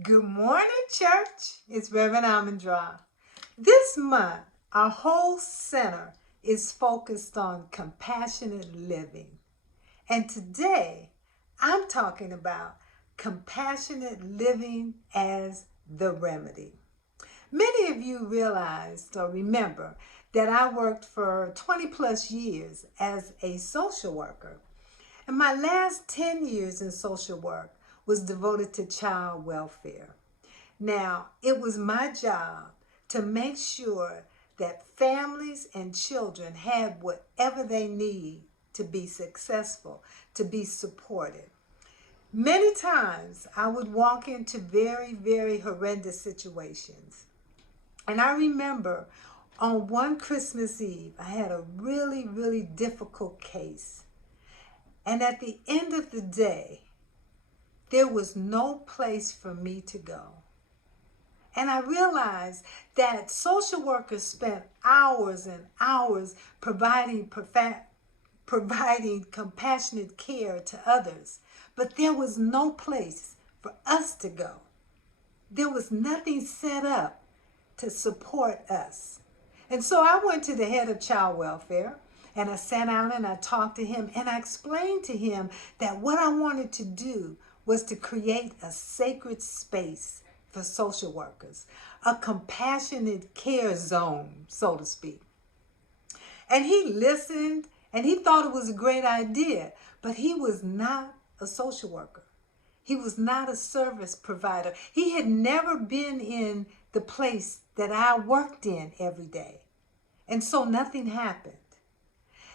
Good morning, church. It's Reverend Ahmondra. This month, our whole center is focused on compassionate living. And today, I'm talking about compassionate living as the remedy. Many of you realized or remember that I worked for 20 plus years as a social worker. And my last 10 years in social work was devoted to child welfare. Now, it was my job to make sure that families and children had whatever they need to be successful, to be supported. Many times I would walk into very, very horrendous situations. And I remember on one Christmas Eve, I had a really, really difficult case. And at the end of the day, there was no place for me to go. And I realized that social workers spent hours and hours providing compassionate care to others, but there was no place for us to go. There was nothing set up to support us. And so I went to the head of child welfare and I sat down and I talked to him and I explained to him that what I wanted to do was to create a sacred space for social workers, a compassionate care zone, so to speak. And he listened and he thought it was a great idea, but he was not a social worker. He was not a service provider. He had never been in the place that I worked in every day. And so nothing happened.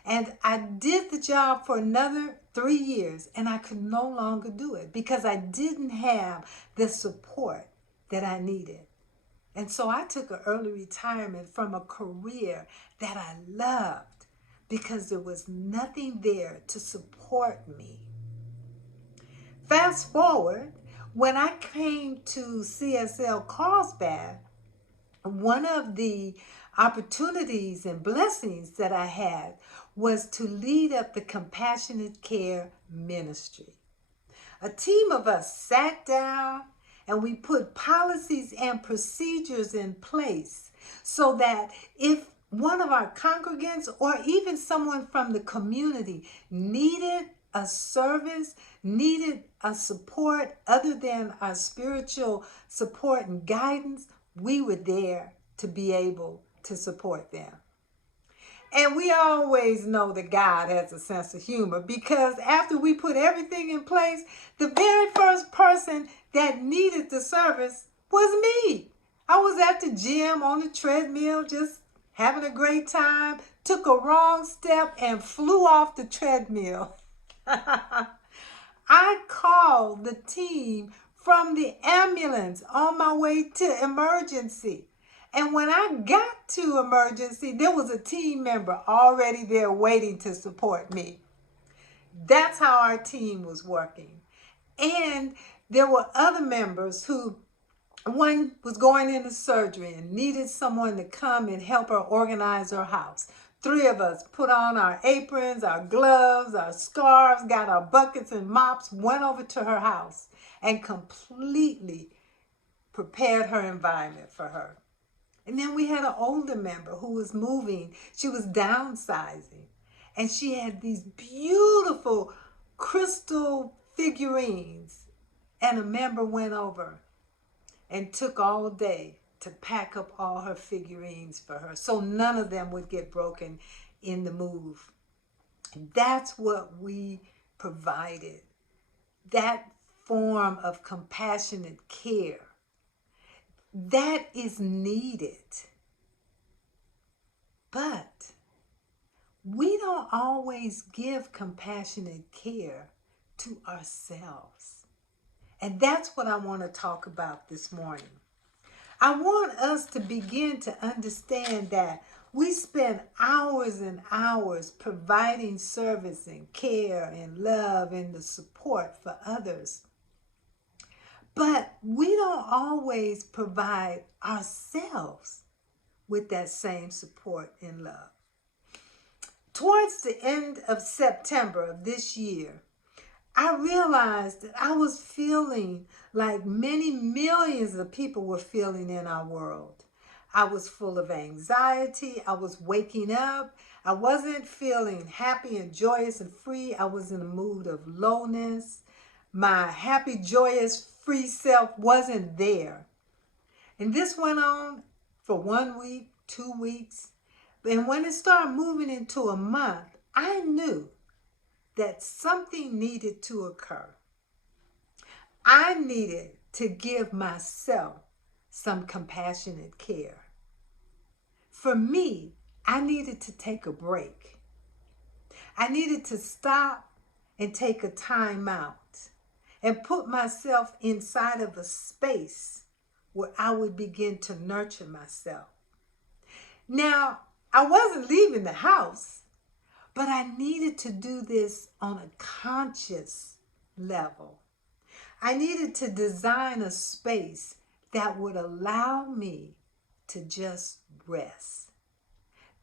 And I did the job for another 3 years and I could no longer do it because I didn't have the support that I needed. And so I took an early retirement from a career that I loved because there was nothing there to support me. Fast forward, when I came to CSL Carlsbad, one of the opportunities and blessings that I had was to lead up the compassionate care ministry. A team of us sat down and we put policies and procedures in place so that if one of our congregants or even someone from the community needed a service, needed a support other than our spiritual support and guidance, we were there to be able to support them. And we always know that God has a sense of humor because after we put everything in place, the very first person that needed the service was me. I was at the gym on the treadmill just having a great time, took a wrong step and flew off the treadmill. I called the team from the ambulance on my way to emergency. And when I got to emergency, there was a team member already there waiting to support me. That's how our team was working. And there were other members who, one was going into surgery and needed someone to come and help her organize her house. 3 of us put on our aprons, our gloves, our scarves, got our buckets and mops, went over to her house and completely prepared her environment for her. And then we had an older member who was moving. She was downsizing. And she had these beautiful crystal figurines. And a member went over and took all day to pack up all her figurines for her so none of them would get broken in the move. That's what we provided. That form of compassionate care. That is needed. But we don't always give compassionate care to ourselves. And that's what I want to talk about this morning. I want us to begin to understand that we spend hours and hours providing service and care and love and the support for others. But we don't always provide ourselves with that same support and love. Towards the end of September of this year, I realized that I was feeling like many millions of people were feeling in our world. I was full of anxiety. I was waking up. I wasn't feeling happy and joyous and free. I was in a mood of lowness. My happy, joyous, free self wasn't there. And this went on for 1 week, 2 weeks. And when it started moving into a month, I knew that something needed to occur. I needed to give myself some compassionate care. For me, I needed to take a break. I needed to stop and take a time out and put myself inside of a space where I would begin to nurture myself. Now, I wasn't leaving the house, but I needed to do this on a conscious level. I needed to design a space that would allow me to just rest,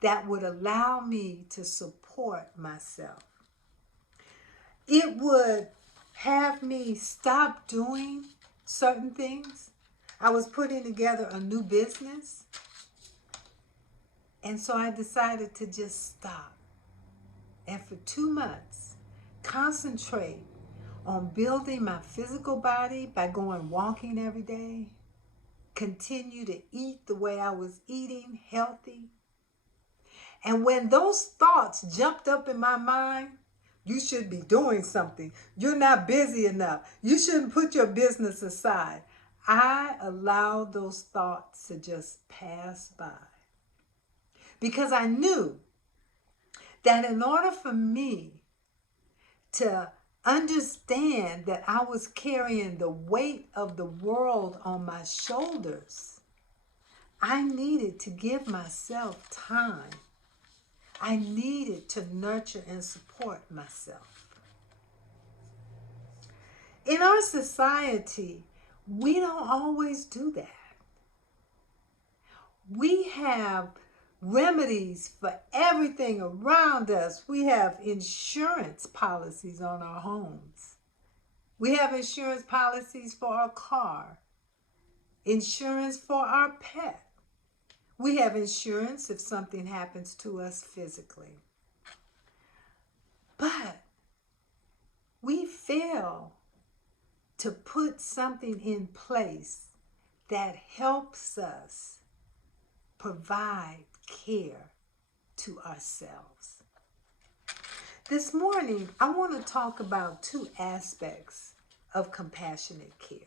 that would allow me to support myself. It would have me stop doing certain things. I was putting together a new business, and so I decided to just stop. And for 2 months, concentrate on building my physical body by going walking every day, continue to eat the way I was eating, healthy. And when those thoughts jumped up in my mind, you should be doing something. You're not busy enough. You shouldn't put your business aside. I allowed those thoughts to just pass by because I knew that in order for me to understand that I was carrying the weight of the world on my shoulders, I needed to give myself time. I needed to nurture and support myself. In our society, we don't always do that. We have remedies for everything around us. We have insurance policies on our homes. We have insurance policies for our car, insurance for our pet. We have insurance if something happens to us physically. But we fail to put something in place that helps us provide care to ourselves. This morning, I want to talk about 2 aspects of compassionate care.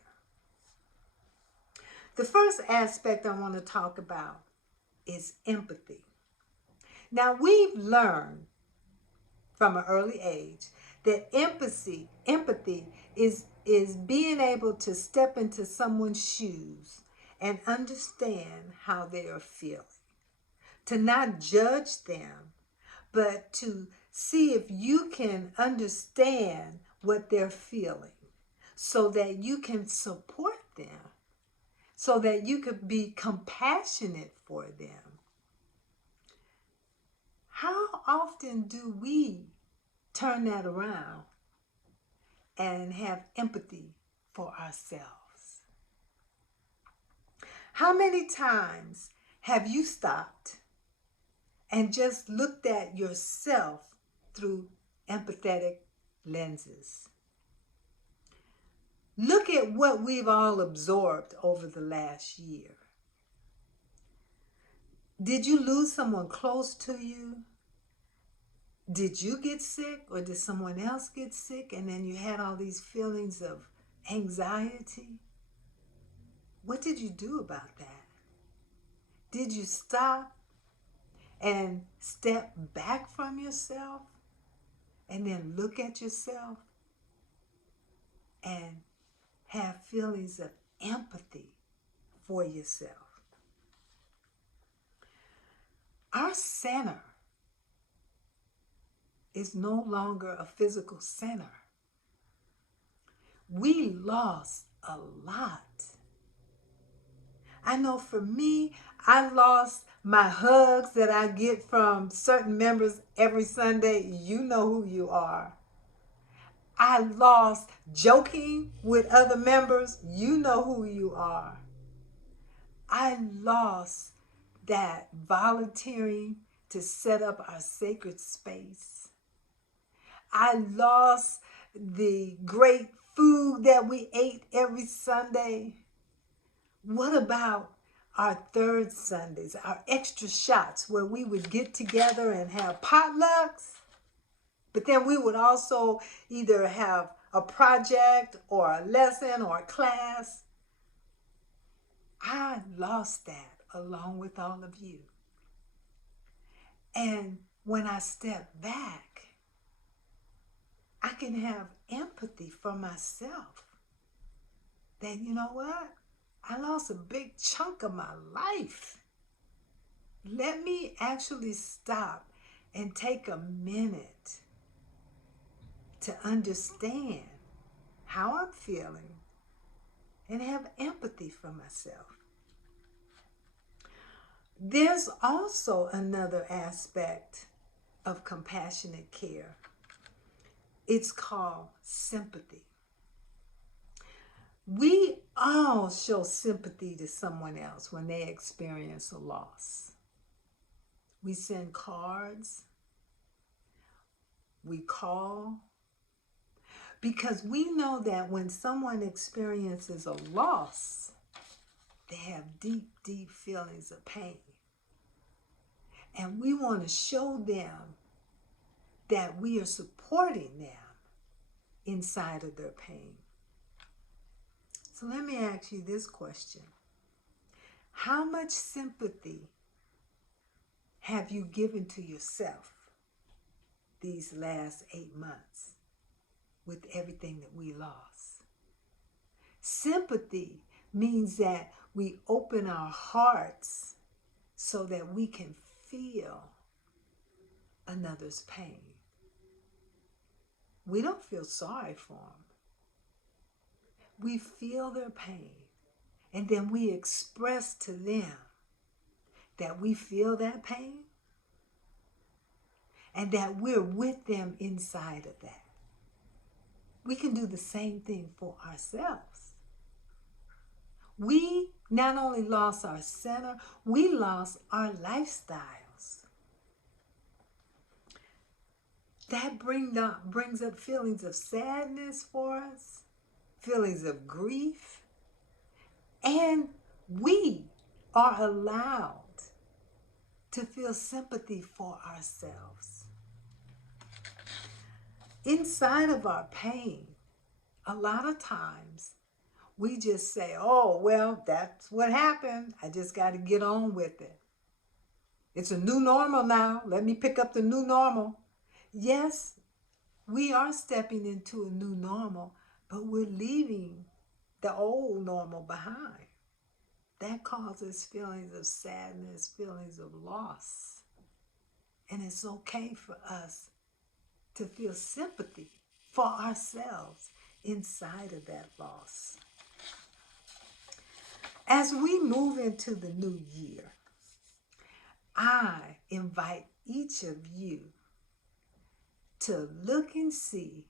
The first aspect I want to talk about is empathy. Now, we've learned from an early age that empathy is being able to step into someone's shoes and understand how they are feeling. To not judge them, but to see if you can understand what they're feeling so that you can support them, so that you could be compassionate for them. How often do we turn that around and have empathy for ourselves? How many times have you stopped and just looked at yourself through empathetic lenses? Look at what we've all absorbed over the last year. Did you lose someone close to you? Did you get sick, or did someone else get sick and then you had all these feelings of anxiety? What did you do about that? Did you stop and step back from yourself and then look at yourself and have feelings of empathy for yourself? Our center is no longer a physical center. We lost a lot. I know for me, I lost my hugs that I get from certain members every Sunday. You know who you are. I lost joking with other members. You know who you are. I lost that volunteering to set up our sacred space. I lost the great food that we ate every Sunday. What about our third Sundays, our extra shots where we would get together and have potlucks? But then we would also either have a project or a lesson or a class. I lost that along with all of you. And when I step back, I can have empathy for myself. That, you know what? I lost a big chunk of my life. Let me actually stop and take a minute to understand how I'm feeling and have empathy for myself. There's also another aspect of compassionate care. It's called sympathy. We all show sympathy to someone else when they experience a loss. We send cards. We call. Because we know that when someone experiences a loss, they have deep, deep feelings of pain. And we want to show them that we are supporting them inside of their pain. So let me ask you this question. How much sympathy have you given to yourself these last 8 months with everything that we lost? Sympathy means that we open our hearts so that we can feel another's pain. We don't feel sorry for them. We feel their pain, and then we express to them that we feel that pain and that we're with them inside of that. We can do the same thing for ourselves. We not only lost our center, we lost our lifestyles. That brings up feelings of sadness for us, feelings of grief, and we are allowed to feel sympathy for ourselves. Inside of our pain, a lot of times we just say, oh, well, that's what happened. I just got to get on with it. It's a new normal now. Let me pick up the new normal. Yes, we are stepping into a new normal, but we're leaving the old normal behind. That causes feelings of sadness, feelings of loss. And it's okay for us to feel sympathy for ourselves inside of that loss. As we move into the new year, I invite each of you to look and see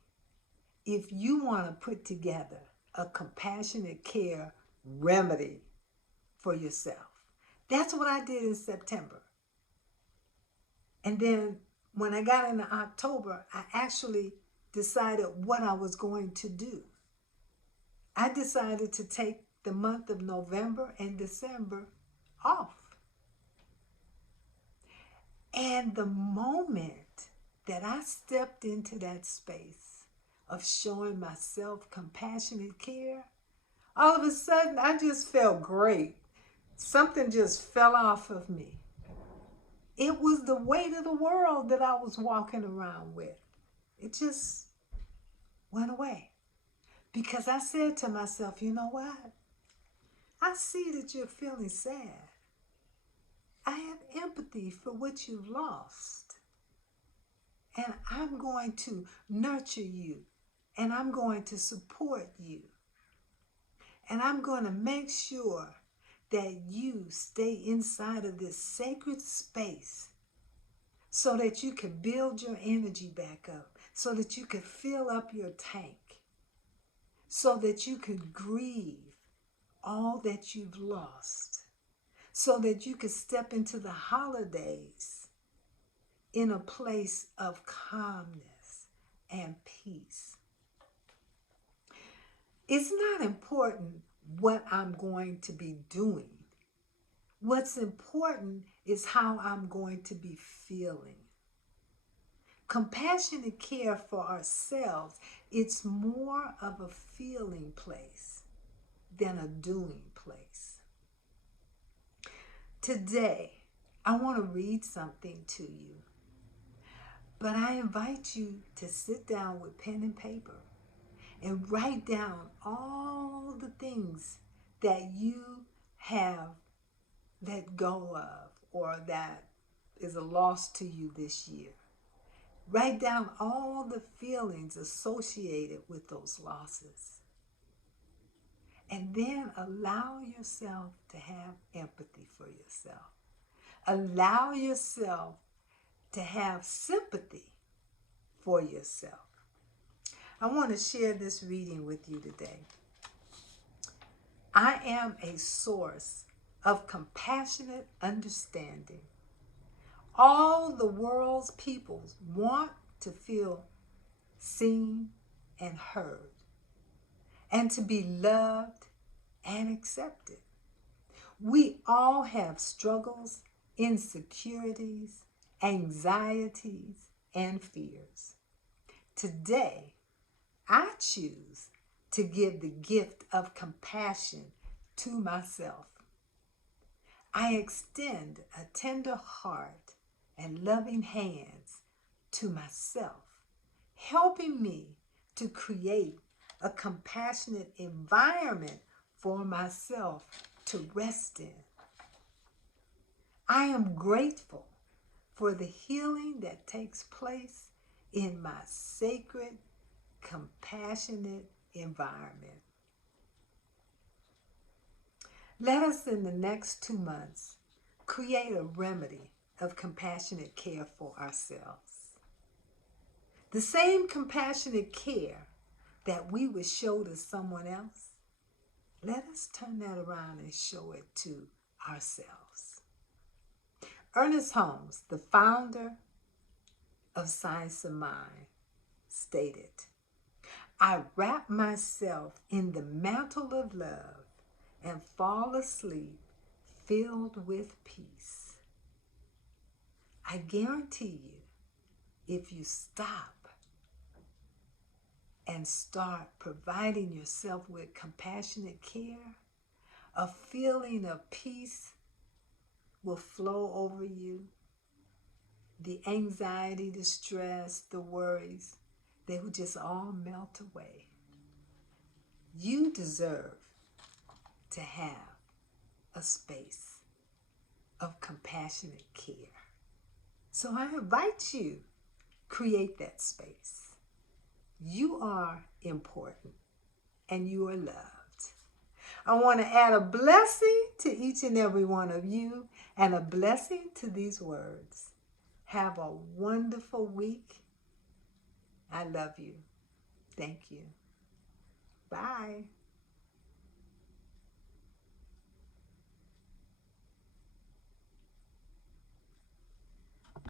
if you want to put together a compassionate care remedy for yourself. That's what I did in September. And then when I got into October, I actually decided what I was going to do. I decided to take the month of November and December off. And the moment that I stepped into that space of showing myself compassionate care, all of a sudden I just felt great. Something just fell off of me. It was the weight of the world that I was walking around with. It just went away. Because I said to myself, you know what? I see that you're feeling sad. I have empathy for what you've lost. And I'm going to nurture you. And I'm going to support you. And I'm going to make sure that you stay inside of this sacred space so that you can build your energy back up, so that you could fill up your tank, so that you could grieve all that you've lost, so that you could step into the holidays in a place of calmness and peace. It's not important what I'm going to be doing. What's important is how I'm going to be feeling. Compassionate care for ourselves, it's more of a feeling place than a doing place. Today, I want to read something to you, but I invite you to sit down with pen and paper and write down all the things that you have let go of or that is a loss to you this year. Write down all the feelings associated with those losses. And then allow yourself to have empathy for yourself. Allow yourself to have sympathy for yourself. I want to share this reading with you today. I am a source of compassionate understanding. All the world's peoples want to feel seen and heard, and to be loved and accepted. We all have struggles, insecurities, anxieties, and fears. Today, I choose to give the gift of compassion to myself. I extend a tender heart and loving hands to myself, helping me to create a compassionate environment for myself to rest in. I am grateful for the healing that takes place in my sacred, compassionate environment. Let us, in the next 2 months, create a remedy of compassionate care for ourselves. The same compassionate care that we would show to someone else, let us turn that around and show it to ourselves. Ernest Holmes, the founder of Science of Mind, stated, I wrap myself in the mantle of love and fall asleep filled with peace. I guarantee you, if you stop and start providing yourself with compassionate care, a feeling of peace will flow over you. The anxiety, the stress, the worries, they will just all melt away. You deserve to have a space of compassionate care. So I invite you, create that space. You are important and you are loved. I want to add a blessing to each and every one of you and a blessing to these words. Have a wonderful week. I love you. Thank you. Bye.